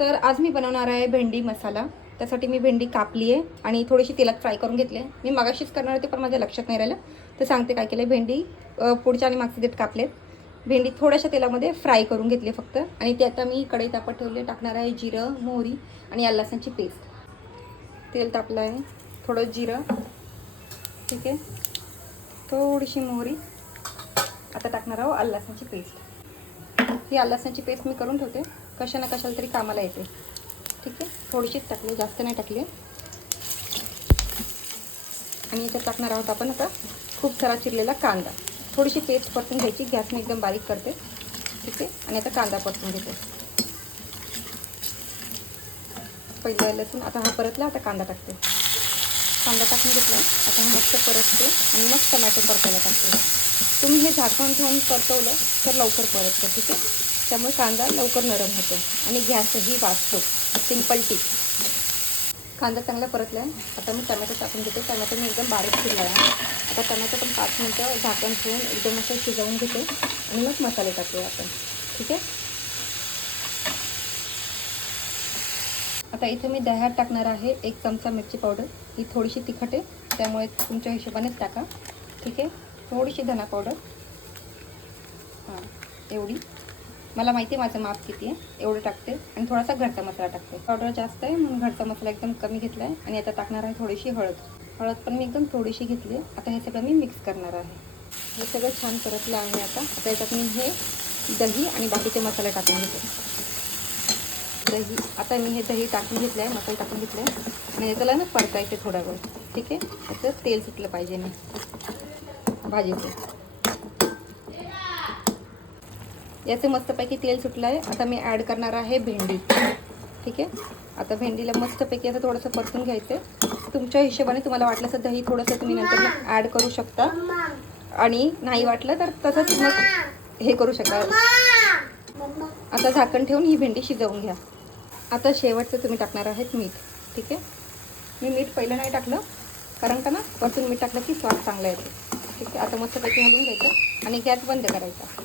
तर आज मी बनवणार आहे भेंडी मसाला. त्यासाठी मी भेंडी कापली आहे आणि थोडीशी तेलात फ्राय करून घेतली आहे. मी मगाशीच करणार होते पण माझ्या लक्षात नाही राहिलं, तर सांगते काय केलं. भेंडी पुढच्या आणि मागचे देठ कापलेत. भेंडी थोड्याशा तेलामध्ये फ्राय करून घेतली फक्त, आणि ते आता मी कढई तापत ठेवले. टाकणार आहे जिरं, मोहरी आणि आलं लसणाची पेस्ट. तेल तापलं आहे, थोडं जिरं, ठीक आहे, थोडीशी मोहरी. आता टाकणार आहोत आलं लसणाची पेस्ट. ही आलं लसणाची पेस्ट मी करून ठेवते, कशा ना कशाला तरी कामाला येते, ठीक आहे. थोडीशीच टाकली, जास्त नाही टाकली. आणि इथे टाकणार आहोत आपण आता खूप सारा चिरलेला कांदा. थोडीशी पेस्ट परतून घ्यायची, गॅस मी एकदम बारीक करते, ठीक आहे. आणि आता कांदा परतून घेते. पहिलं लसूण, आता हा परतला, आता कांदा टाकते. कांदा टाकून घेतला, आता हा मस्त परतते आणि मग टमॅटो परतायला टाकते. तुम्ही हे झाकण ठेवून परतवलं तर लवकर परततं, ठीक आहे. त्यामुळे कांदा लवकर नरम होतो आणि गॅसही वाचतो. Simple tip. कांदा चांगला परतला आहे, आता मी टमॅटो टाकून घेते. टमॅटो मी एकदम बारीक चिरला आहे. आता टमॅटो पण 5 मिनटं झाकण ठेवून एकदम असं शिजवून घेते आणि मग मसाले टाकूया आपण, ठीक आहे. आता इथे मी दह्यात टाकणार आहे 1 चमचा मिरची पावडर. ही थोडीशी तिखट आहे, त्यामुळे तुमच्या हिशोबानेच टाका, ठीक आहे. थोडीशी धना पावडर, हां एवढी. मला माहिती आहे माझं माप किती आहे, एवढं टाकते. आणि थोडासा घरचा मसाला टाकते. पावडर जास्त आहे म्हणून घरचा मसाला एकदम कमी घेतला आहे. आणि आता टाकणार आहे थोडीशी हळद. हळद पण मी एकदम थोडीशी घेतली आहे. आता हे सगळं मी मिक्स करणार आहे. हे सगळं छान परतलं आहे. आता याच्यात मी हे दही आणि बाकीचे मसाले टाकून घेते. दही, आता मी हे दही टाकून घेतलं आहे, मसाला टाकून घेतला आहे. आणि त्याला ना परतायचे थोडा वेळ, ठीक आहे. त्याचं तेल सुटलं पाहिजे नाही भाजीचं. याचं मस्तपैकी तेल सुटलं आहे. आता मी ॲड करणार आहे भेंडी, ठीक आहे. आता भेंडीला मस्तपैकी असं थोडंसं परतून घ्यायचं. तुमच्या हिशोबाने तुम्हाला वाटलं असं दही थोडंसं तुम्ही नंतर ॲड करू शकता, आणि नाही वाटलं तर तसंच मग हे करू शकता. आता झाकण ठेवून ही भेंडी शिजवून घ्या. आता शेवटचं तुम्ही टाकणार आहेत मीठ, ठीक आहे. मी मीठ पहिलं नाही टाकलं, कारण का ना वरतून मीठ टाकलं की स्वाद चांगला येतो, ठीक आहे. आता मस्तपैकी हलवून घ्यायचं आणि गॅस बंद करायचा.